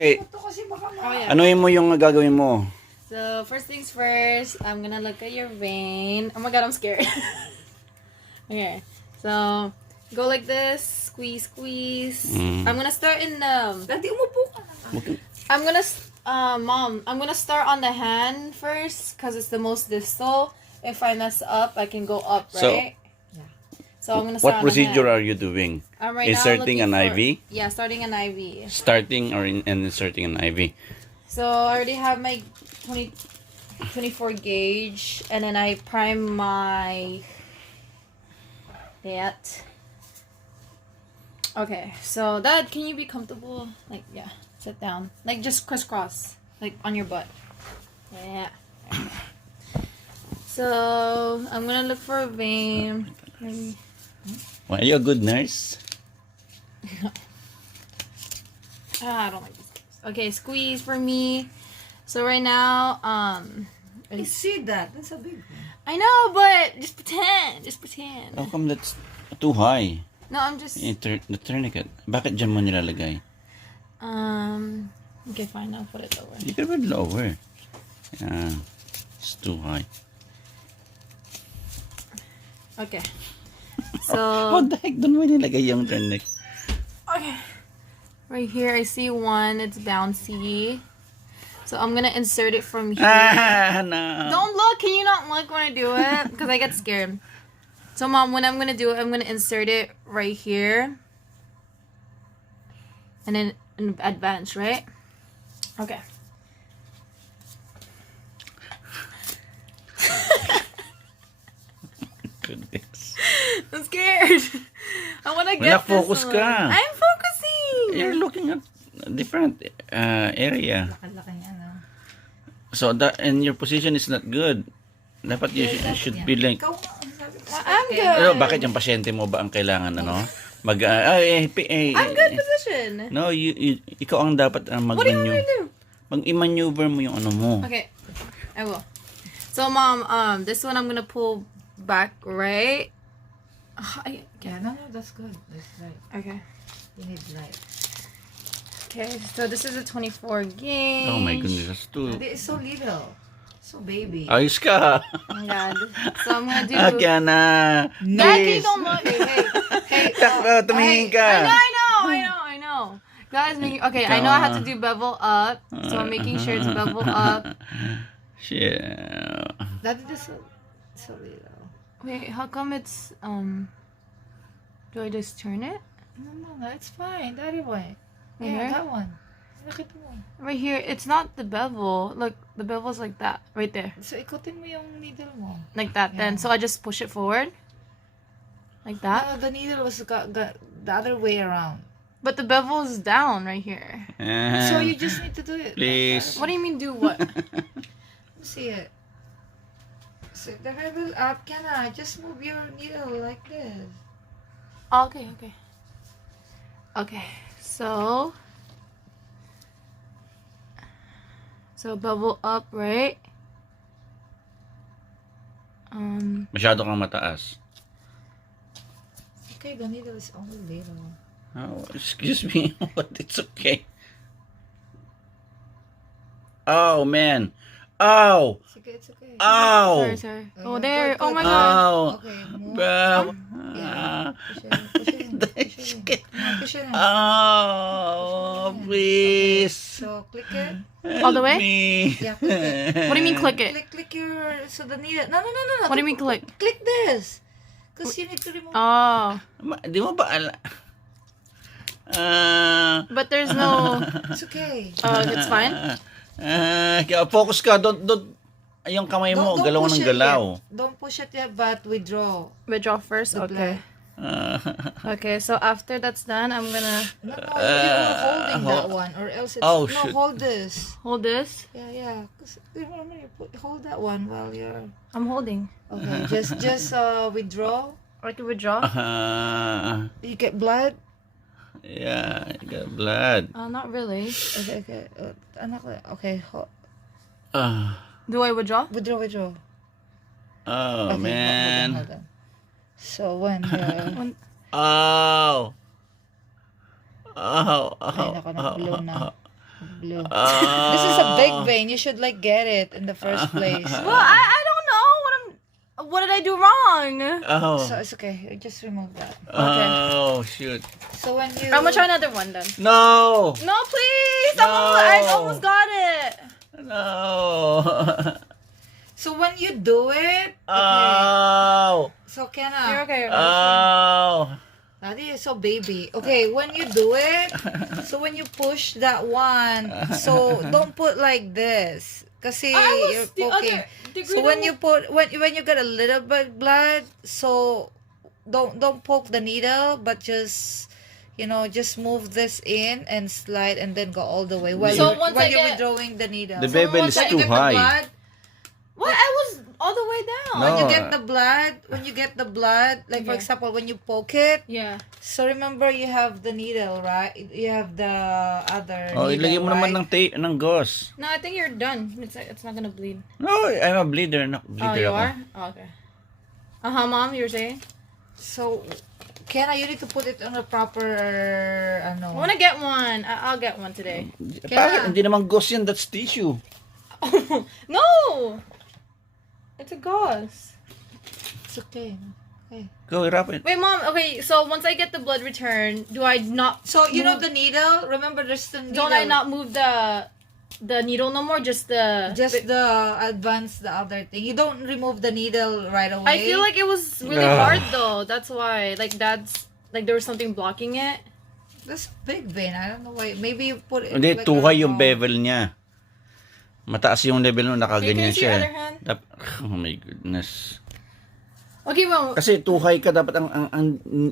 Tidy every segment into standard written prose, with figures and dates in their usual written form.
Eh, Oh, yeah. ano mo yung gagawin mo? So, first things first, I'm gonna look at your vein. Oh my god, I'm scared. Okay. So, go like this. Squeeze, squeeze. I'm gonna start in the... Dati umupo ka na. I'm gonna... Mom, I'm gonna start on the hand first because it's the most distal. If I mess up, I can go up, So, right? So I'm gonna start What procedure on the hand. are you doing? I'm right Inserting now an looking IV? Yeah, starting an IV. Starting and inserting an IV. So I already have my 24 gauge, and then I prime my that. Okay, so Dad, can you be comfortable? Like, yeah, sit down. Like, just crisscross, like on your butt. Yeah. Okay. So I'm gonna look for a vein. Well, are you a good nurse? I don't like this. Okay, squeeze for me. So right now, I see that. That's a big one. I know, but just pretend. Just pretend. How come that's too high? No, I'm just. The tourniquet. Bakit dyan mo nilalagay? Okay, fine. I'll put it lower. You could put it lower. Yeah, it's too high. Okay. What So the heck? Doon mo nilagay yung tourniquet. okay, right here I see one. It's bouncy. So I'm gonna insert it from here. Ah, no. Don't look. Can you not look when I do it? Because I get scared. So Mom, when I'm gonna do it, I'm gonna insert it right here, and then advance, right? Okay. Goodness. I'm scared. I wanna get this focus one. ka. I'm focusing. You're looking at a different area. Laki-laki niya, no? So that and your position is not good. Dapat you should be like. Ikaw nga, ang sabi ko. I'm good. Ano, bakit yung pasyente mo ba ang kailangan I'm good position. No, ikaw ang dapat What do you want me to do? mag-maneuver mo yung ano mo. Okay, I will. So Mom, this one I'm gonna pull back, right? Yeah, no, that's good. That's right. Okay. You need light. Okay, so this is a 24 gauge. Oh my goodness, that's too. It's so little. So baby. Ayos ka. Oh my god. So I'm gonna do. Kaya na. Dad, you don't look. Hey. Takbo, tumingin ka. I know. Guys, okay, I know I have to do bevel up, so I'm making sure it's bevel up. Shit. Dati so little. Wait, how come it's do I just turn it? No, it's fine. Daddy way. Here? Yeah, that one. Nakita mo. Right here, it's not the bevel. Look, the bevel's like that, right there. So, ikutin mo yung needle mo. Like that then. Yeah. So I just push it forward. Like that. No, the needle was got the other way around. But the bevel is down right here. So, you just need to do it. Please. What do you mean do what? See it. So, the bevel up, just move your needle like this. Okay. Okay, so bevel up, right? Masyado kang mataas. Okay, the needle is only little. Oh, excuse me. But it's okay. Oh, man. Oh! Sige, it's okay. Ow! Sorry. Oh, Oh, there. good, Oh my good. god. Ow! Okay, move. Ah. Push it in. Push it in. Push it in. Oh, please. So, click it. All the way? Me. Yeah, click it. What do you mean click it? Click your, so the needle. No. What do you mean click? Click this. Because you need to remove. Oh, Di mo ba ala? but there's no. It's okay. Oh, it's fine. Kaya focus ka. Don't, yung kamay mo, galaw push ng it galaw. yet. Don't push it yet, but withdraw. Withdraw first. The Okay. Okay. So after that's done, I'm gonna No, you're holding that one, or else it's... Oh, no, shit. hold this. hold this. Yeah. 'Cause remember, hold that one while you're... I'm holding. Okay, just withdraw. I can withdraw. You get blood? Yeah, you got blood. Not really. Okay. Anak, okay. Do I withdraw? Withdraw. Oh, Okay, man. hold on. So when the... Oh. Ay, nako, nag-blow na. Blue. Oh. This is a big vein. You should like get it in the first place. Well, I don't know what did I do wrong? Oh. So it's okay. Just remove that. Oh, shoot. So when you I'm gonna try another one then. No! No, please. No. I almost got it. No! so when you do it, okay. Oh! So You're Kenna, okay. Oh! Daddy is so baby. Okay, when you do it, so when you push that one, so don't put like this. Kasi I was you're the poking. other degree. So when you put when you get a little bit blood, so don't poke the needle, but just just move this in and slide and then go all the way while So you're, once while I you're get- withdrawing the needle. The So bevel once is you too get the high. blood, What? I was all the way down. No. when you get the blood, like for Okay. example, when you poke it, Yeah. so remember you have the needle, right? You have the other Oh, needle, ilagay mo naman right? ng gauze. No, I think you're done. It's not gonna bleed. No, I'm a bleeder. Oh, Bleeder you ako. are? Oh, okay. Mom, you were saying? So, Kenna, you need to put it on a proper, I wanna get one. I'll get one today. Bakit? Hindi naman gauze yan. That's tissue. No! It's a gauze. It's okay. Okay. Go, hirapin. Wait, Mom. Okay, so once I get the blood return, do I not? So, you know move- the needle? Remember, there's the needle. Don't I not move the needle no more? Just the. Just the advance the other thing. You don't remove the needle right away. I feel like it was really Ugh. hard though. That's why. Like there was something blocking it. That's big vein. I don't know why. Maybe you put it Hindi, like tuhay a- yung bevel niya. Mataas yung level nung nakaganyan Can you see your siya. other hand? Oh my goodness. Okay, well. Kasi tuhay ka dapat ang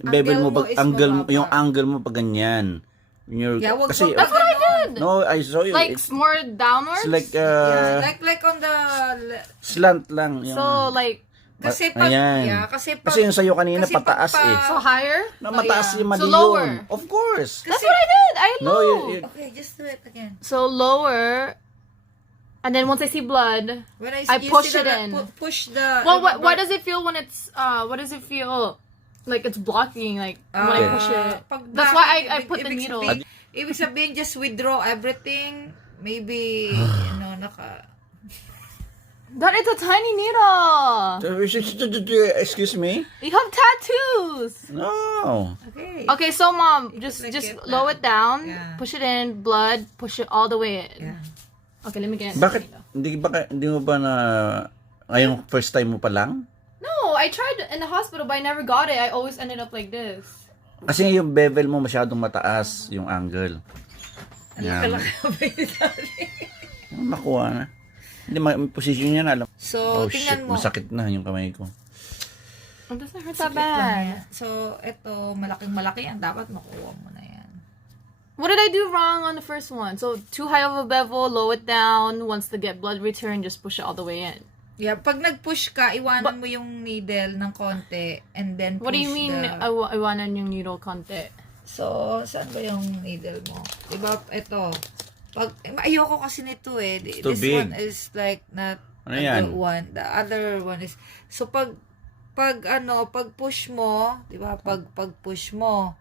bevel mo mo pag is yung mababa. angle mo pag ganyan. Yeah, wag kasi mo That's what I did. no, I saw you. Like It's more downwards. like Yeah, like on the slant lang yung So like kasi pag ayan. kasi Kasi yung sa'yo kanina kasi pag pataas pa- eh. so higher. Na mataas yeah. yung mali So lower. yun. Of course. That's what I did. I No, low. Okay, just do it again. So lower, and then once I see blood, When I you push see it the, in. push the well, what does it feel when it's what does it feel like it's blocking like when I push it? That's why I put the needle. Ibig sabihin, just withdraw everything. Maybe, naka... That is a tiny needle. Excuse me? You have tattoos. No. Okay. Okay, so mom, just like just it, low it down, Yeah. push it in, blood, push it all the way in. Yeah. Okay, let me get it. Bakit hindi mo ba na ngayong first time mo pa lang? No, I tried in the hospital, but I never got it. I always ended up like this. Kasi yung bevel mo masyadong mataas yung angle. Yan. Makuha na. Hindi, position niya na alam. So, Oh shit, tingnan mo. masakit na yung kamay ko. It doesn't hurt that Sakit lang bad. yan. So, ito, malaking-malaki yan. Dapat makuha mo na yan. What did I do wrong on the first one? So too high of a bevel, low it down. Once to get blood return, just push it all the way in. Yeah, pag nag-push ka, iwanan mo yung needle ng konti and then What do you push mean? the... Iwanan yung needle konti. So, saan ba yung needle mo? Diba, ito. Ayoko kasi nito eh. too This big. one is like not Ano a yan? good one. The other one is... So, pag push mo, diba, pag push mo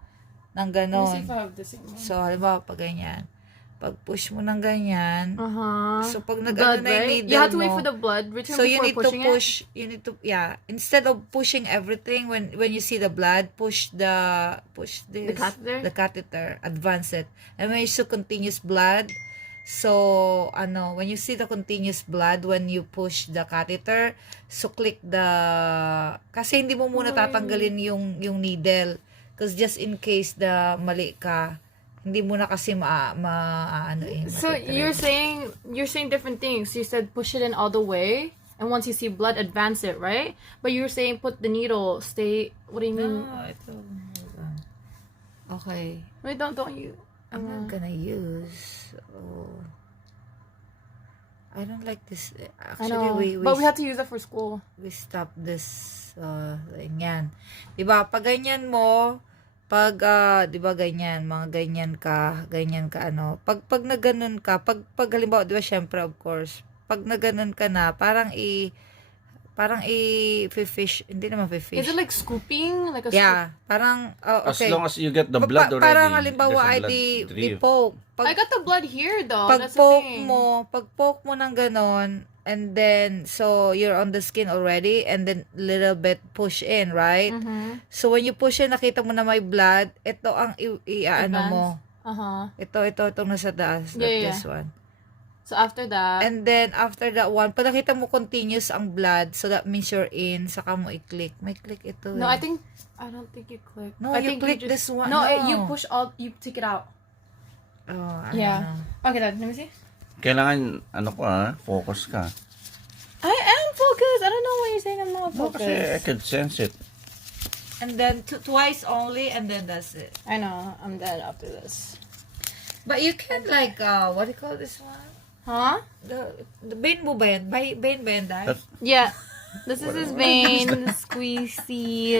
ng ganon. have this in So, halimbawa, pag ganyan. Pag push mo ng ganyan, Uh-huh. so pag Blood, nag-ano na yung right? needle You have to wait mo, for the blood return so you before need to pushing it? push, instead of pushing everything, when you see the blood, push this, catheter? the catheter, advance it. And when you see continuous blood, so, when you see the continuous blood, when you push the catheter, so click kasi hindi mo muna tatanggalin yung needle. Because just in case mali ka, hindi mo na kasi So you're saying different things. You said push it in all the way, and once you see blood, advance it, right? But you're saying put the needle, stay. What do you mean? ito. Okay. Wait, don't you? I'm not gonna use. I don't like this. I Actually, know, but we have to use it for school. we stop this. Ganyan. Diba? Pag ganyan mo, diba ganyan, mga ganyan ka, pag na ganun ka, pag halimbawa, diba, syempre, of course, pag na ganun ka na, parang parang i-fish, hindi naman Is fish. it like scooping? Like a Yeah, parang, oh, As okay. long as you get the blood already. Parang halimbawa ay there's a blood di drip. poke. I got the blood here though. Pag That's the thing. poke mo ng ganon, and then, so, you're on the skin already, and then, little bit push in, right? Mm-hmm. So, when you push in, nakita mo na may blood, ito ang ano mo. Uh-huh. Itong nasa taas. Yeah, This one. So after that, And then, after that one, pag nakita mo continuous ang blood, so that means you're in, saka mo i-click. May click ito. no, eh. I don't think you click. No, I you think click just, this one. No, No. you push all, you take it out. Oh, I Yeah. don't know. Okay, Dad, let me see. Kailangan, ano ka, focus ka. I am focused. I don't know why you're saying I'm not No, kasi I focused. could sense it. And then, twice only, and then that's it. I know. I'm dead after this. But you can like, what do you call this one? Huh? The vein mo ba yan? Vein ba yan, Dad? That's, Yeah. This is his vein. Squeezy.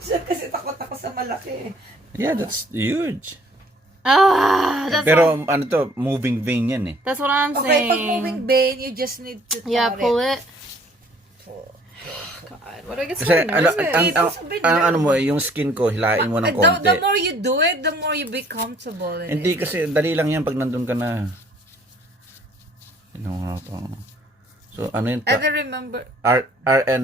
Siya kasi takot ako sa malaki. yeah, that's huge. That's Pero ano to, moving vein yan eh. That's what I'm Okay, saying. pag moving vein, you just need to Yeah, cut pull it. it. God, what do I get so Kasi ano, nervous? ang ano mo, yung skin ko, hilain mo ng konti. The more you do it, the more you be comfortable in Hindi it. kasi dali lang yan pag nandun ka na. So ano yun? I can remember. RN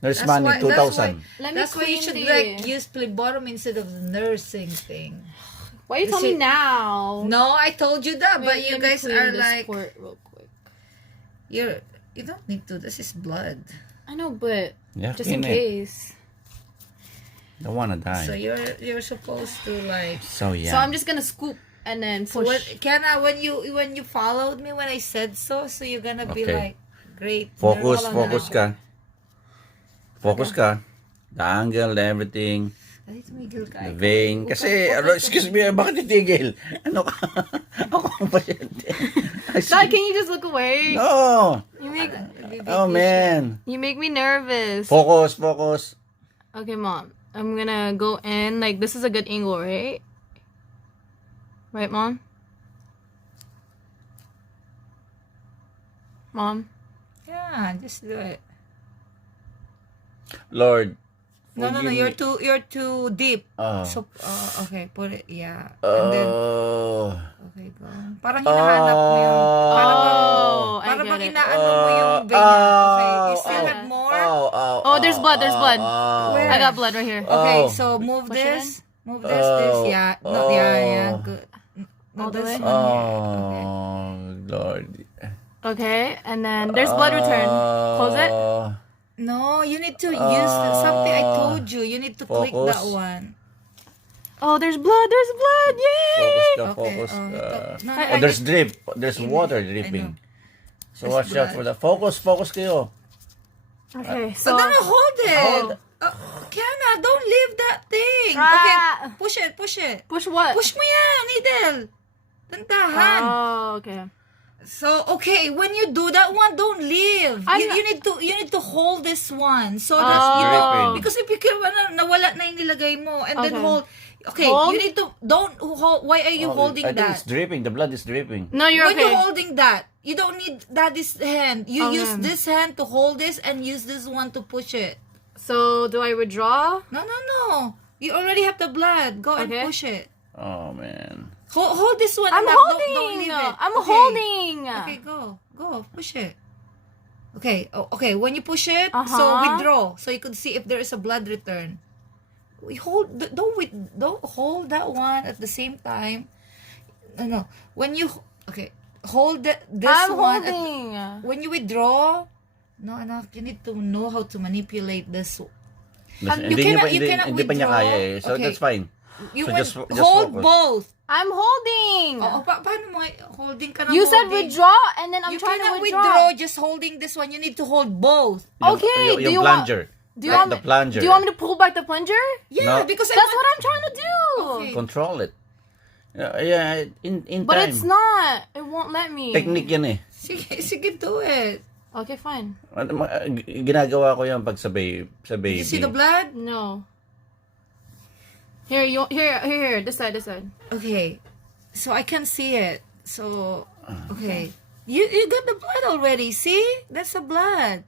Nurse Money 2000. Let me That's why you clean should the- like use phlebotomy instead of the nursing thing. Why you tell me now? No, I told you that, but Wait, you let me guys clean are this like, port real quick. you don't need to. This is blood. I know, but Yeah, just in clean it. case. Don't wanna die. So you're supposed to like. So yeah. So I'm just gonna scoop and then So push. when you followed me when I said so you're gonna be Okay. like great. Focus, Meron focus ka. ka. Focus ka. The angle, everything. Ay, tumigil ka. The vein. Kasi, excuse me, bakit titigil? Ano ka? Ako ang pasyente. Dad, can you just look away? No! You make Oh, man. you make me nervous. Focus, focus. Okay, Mom. I'm gonna go in. Like, this is a good angle, right? Right, Mom? Mom? Yeah, just do it. Lord. No, forgive you're me. you're too deep. Oh. So, okay, put it, yeah. And then, Oh. okay, go. Parang hinahanap mo yung, Oh, I para get bang it. inaano mo yung vein niya. Okay, you still oh, have more? Oh, there's blood, there's blood. Where? I got blood right here. Okay, Oh. so move Push it this. Move this, yeah. No, yeah, good. No, All the this way? one here. Oh, Lord. Okay, and then there's blood return. Close it. No, you need to use something I told you. You need to click Focus. that one. Oh, there's blood. There's blood. Yay! Focus ka, Okay, focus oh, ka. ito. No, Oh, there's drip. There's water dripping. So watch out for that. Focus, focus kayo. Okay, So, so no, hold it. Kiana, don't leave that thing. Ah. Okay, push it, push it. push what? Push mo yan, needle. Tantahan. Oh, okay. So, okay, when you do that one, don't leave. I'm You need to hold this one so that Oh. you know, Dripping. because if you can nawala na yung nilagay mo and then Okay. hold. Okay, Hold? you need to don't hold. Why are you holding I think that? it's dripping. The blood is dripping. No, you're When okay. you're holding that, you don't need daddy's hand. You Okay. use this hand to hold this and use this one to push it. So do I withdraw? No. You already have the blood. Go and Okay. push it. Oh, man. Hold this one. I'm Anak. holding. Don't leave it. I'm Okay. holding. Okay, go. Push it. Okay. Okay. When you push it, so Uh-huh. withdraw, so you could see if there is a blood return. We hold. Don't hold that one at the same time. No. When you hold this I'm one. holding. When you withdraw, no, anak, you need to know how to manipulate this. Listen, you cannot hindi pa niya withdraw. kaya eh. So Okay. that's fine. You So went- just hold focus. both. I'm holding. Paano mo holding ka na You said holding? withdraw, and then I'm You trying to cannot withdraw. just holding this one. You need to hold both. Okay, do you Yung want- plunger. Do you want The plunger. Do you want me to pull back the plunger? Yeah, No. because I That's want... what I'm trying to do. Okay. Control it. Yeah, in But time. it's not. It won't let me. Technique yan eh. Sige, do it. Okay, fine. Ginagawa ko yan pag sa baby. You see the blood? No. Here. This side. Okay. So I can see it. So, okay. You got the blood already. See? That's the blood.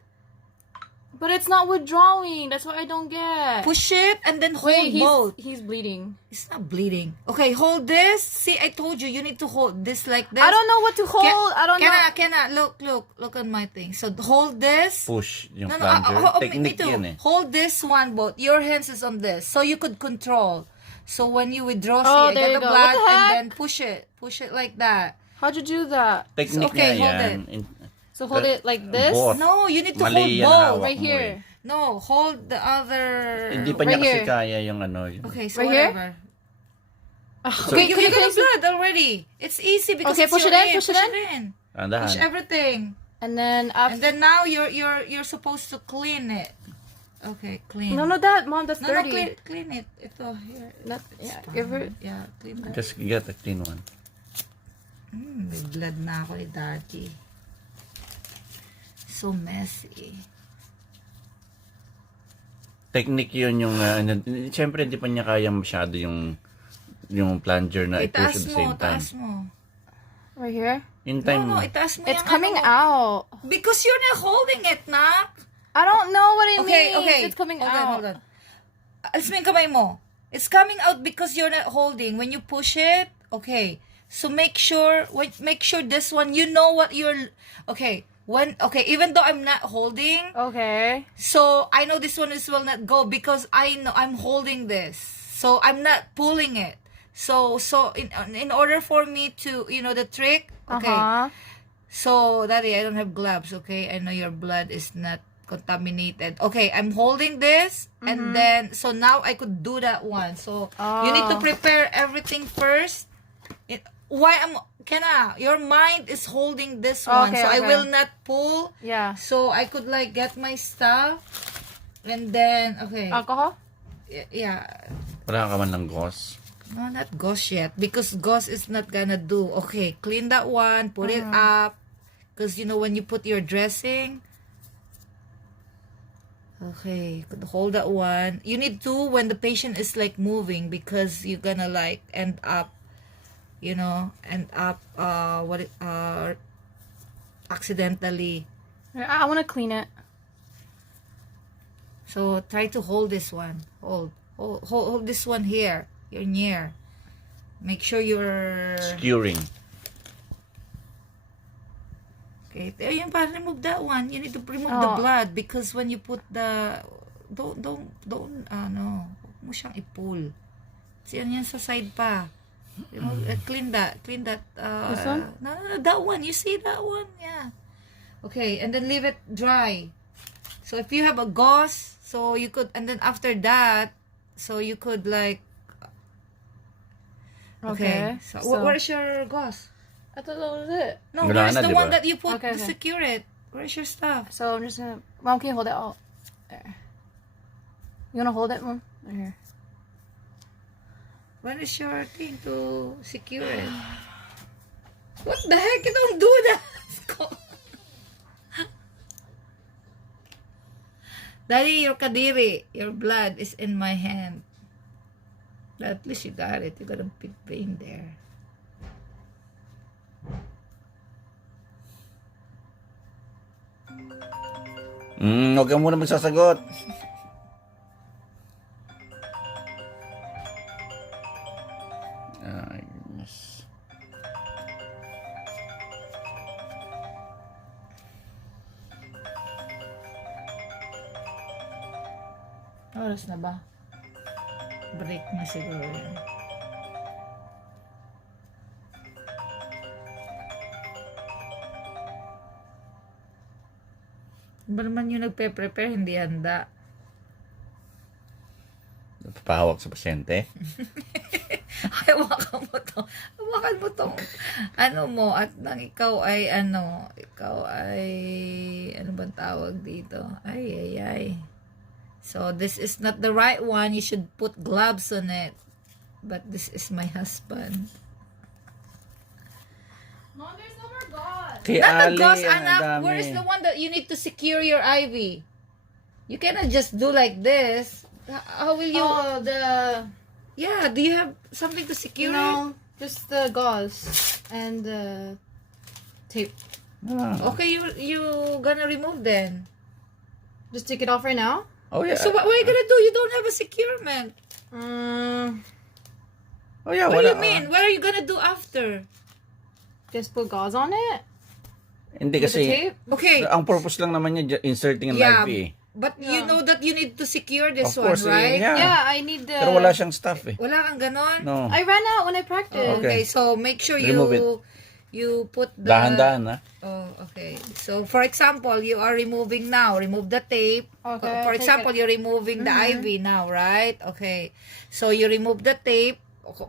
But it's not withdrawing. That's what I don't get. Push it and then hold Wait, both. he's bleeding. It's not bleeding. Okay, hold this. See, I told you, you need to hold this like this. I don't know what to hold. I don't know. Kenna, look on my thing. So hold this. Push yung No, plunger. me Technique too. yun eh. Hold this one both. Your hands is on this. So you could control. So when you withdraw, Oh, see, I there got you the go. blood What the and heck? then push it. Push it like that. How'd you do that? Technique Okay, niya hold yan. So hold it like this. Both. No, you need to Mali yan hold hawak both. Right mo here. eh. No, hold the other. Hindi pa niya Right kasi here. kaya yung ano. Yung... Okay, so Right here? whatever. So- Okay, you can you got the see? blood already. It's easy because Okay, it's push your it in, aim. push it Push in. it in. Andahan. Push everything. And then And after. then now you're supposed to clean it. Okay, clean. No, that mom. That's No, dirty. clean it. Ito, here. Not, It's yeah, fine. give her. Yeah, clean that. Just get a clean one. May blood na ako ni Daddy. So messy. Technique yun yung... Siyempre, hindi pa niya kaya masyado yung plunger na i-push Itaas at the mo, same time. itaas mo. Right here. In time, No, itaas mo It's yung coming ano. out. Because you're not holding it, Nak. I don't know what it Okay, means. okay. It's coming hold out. On, hold on. Alis mo yung kamay mo. It's coming out because you're not holding. When you push it, okay. So make sure this one, you know what you're, okay. Even though I'm not holding, Okay. so I know this one will not go because I know I'm holding this. So I'm not pulling it. So in order for me to, the trick, okay. Uh-huh. So, Daddy, I don't have gloves, okay? I know your blood is not contaminated. Okay, I'm holding this, and then, so now I could do that one. So, you need to prepare everything first. Your mind is holding this one, Okay, so I okay. will not pull. Yeah. So, I could, get my stuff, and then, okay. Alcohol? Yeah. wala ka man ng gauze. No, not gauze yet. Because gauze is not gonna do. Okay, clean that one. Put it up. Because, when you put your dressing. Okay, hold that one. You need to when the patient is, moving. Because you're gonna, end up, accidentally. I want to clean it. So, try to hold this one. Hold this one here. You're near. Make sure you're... Skewering. Okay. Ayun pa, remove that one. You need to remove the blood because when you put the... Don't, huwag mo siyang i-pull. Yan sa side pa. Clean that. This one? No, that one. You see that one? Yeah. Okay, and then leave it dry. So if you have a gauze, so you could, and then after that, so you could Okay. So, where's your gauze? I thought that was it. No, Wala where's na, the di one ba? that you put Okay, to okay. secure it? Where's your stuff? So I'm just gonna. Mom, can you hold it out? There. You wanna hold it, Mom? Right here. Where is your thing to secure it? What the heck? You don't do that! Daddy, your kadiri, your blood is in my hand. But at least you got it. You got a big vein there. Huwag ka muna magsasagot. Ay, yes. Oras na ba? Break na siguro yan. Ba naman yung nagpe-prepare, hindi handa. Papahawak sa pasyente. Hawakan mo to. Hawakan mo to. Ano mo, at nang ikaw ay ano bang tawag dito? Ay. So, this is not the right one. You should put gloves on it. But this is my husband. Mom, there's no more gauze. Kay Not the Ali, gauze, ang anak. dami. Where is the one that you need to secure your IV? You cannot just do like this. How will you... Oh, the Yeah, do you have something to secure it? just the gauze and the tape. Ah. Okay, you gonna remove then. Just take it off right now? Oh yeah. So what are you gonna do? You don't have a securement. Oh yeah, What do wala. you mean? What are you gonna do after? Just put gauze on it? Hindi With the kasi, tape? Okay. ang purpose lang naman niya, inserting an Yeah. IV eh. But you Yeah. know that you need to secure this Of course, one, right? yeah. Yeah, I need the... Pero wala siyang stuff eh. Wala kang ganon? No. I ran out when I practiced. Okay, so make sure Remove it. you put the... Dahan-dahan ha. Oh, okay. So, for example, you are removing now. Remove the tape. Okay, For take example, it. you're removing the IV now, right? Okay. So, you remove the tape.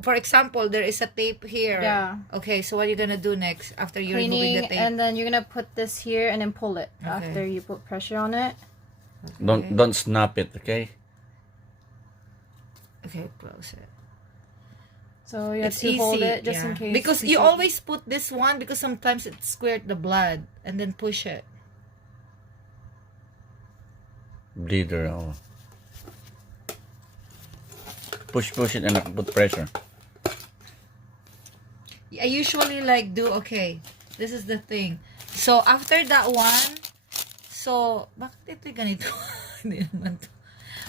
For example, there is a tape here. Yeah. Okay, so what are you gonna do next after you're removing Cleaning, the tape? and then you're gonna put this here and then pull it after you put pressure on it. Don't snap it, okay? Okay, close it. So you have It's to hold easy, it just yeah. in case. Because you always put this one because sometimes it squirt the blood and then push it. Bleeder, oh. Push it and put pressure. I usually like do, okay, this is the thing. So, after that one, so, bakit ito ganito? Hindi naman to.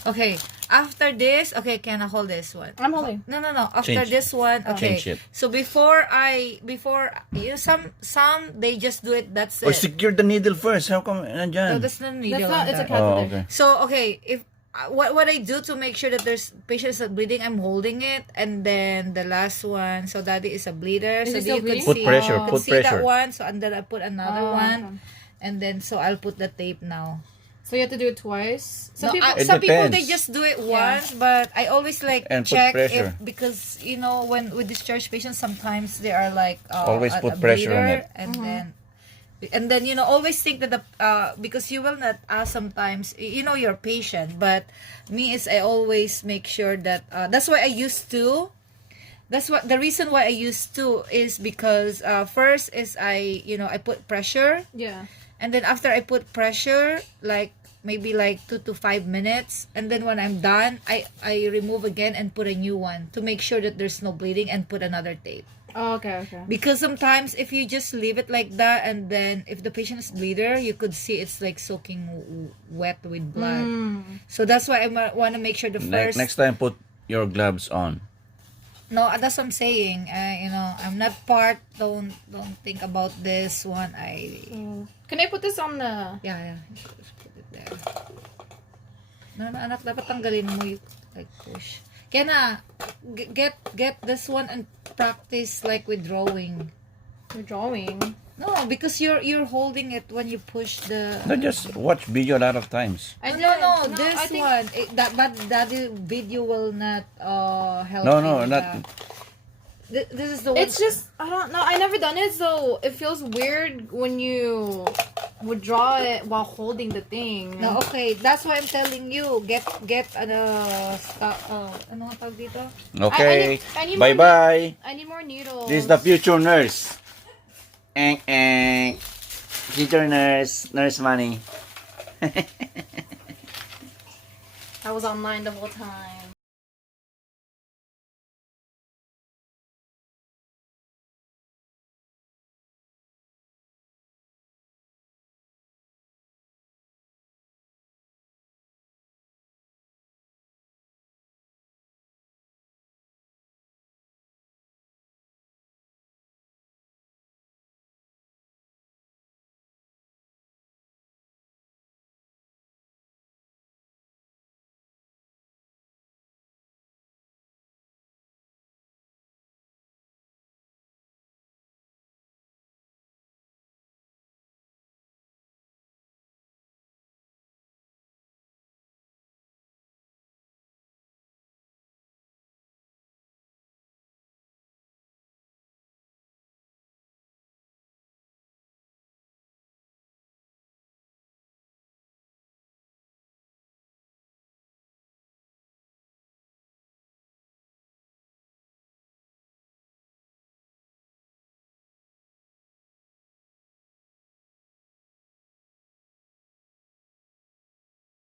Okay, after this, okay, can I hold this one? I'm holding. No. After Change. this one, okay. Change it. So, before you know, some, they just do it, that's Or it. secure the needle first. How come No, nandyan? that's not a needle. That's not, on it's a that. catheter. Oh, okay. So, okay, if what I do to make sure that there's patients not bleeding, I'm holding it, and then the last one, so daddy is a bleeder, Is so it you still could bleeding? Put see, pressure, you could put see that pressure. one, so and then I put another Oh, one, okay. and then so I'll put the tape now. So you have to do it twice. Some No, people. It some people depends. they just do it once, but I always like And put check pressure. if, because you know when we discharge patients, sometimes they are like Always put pressure on it. and then you know always think that the because you will not ask sometimes, you know, your patient, but me is I always make sure that that's why I used to. That's what the reason why I used to is because first is I put pressure. Yeah. And then after I put pressure, like maybe like 2 to 5 minutes, and then when I'm done, I remove again and put a new one to make sure that there's no bleeding and put another tape. Oh, okay. Because sometimes if you just leave it like that, and then if the patient is bleeder, you could see it's like soaking wet with blood. So that's why I want to make sure the first. Next time, put your gloves on. No, that's what I'm saying. I'm not part. Don't think about this one. Can I put this on the? Yeah. Just put it there. No, anak, dapat tanggalin mo yung like push. Kaya na, get this one and practice like with drawing. You're drawing. No, because you're holding it when you push the. No, just watch video a lot of times. I No, did. this I think, one. That video will not help. No, you with not. that. This is the one. It's just I don't know. I never done it, so it feels weird when you would draw it while holding the thing. No, okay. That's why I'm telling you. Get ano nga tawag dito? Okay. I need more Bye-bye. I need more needles. This is the future nurse. Future nurse. Nurse money. I was online the whole time.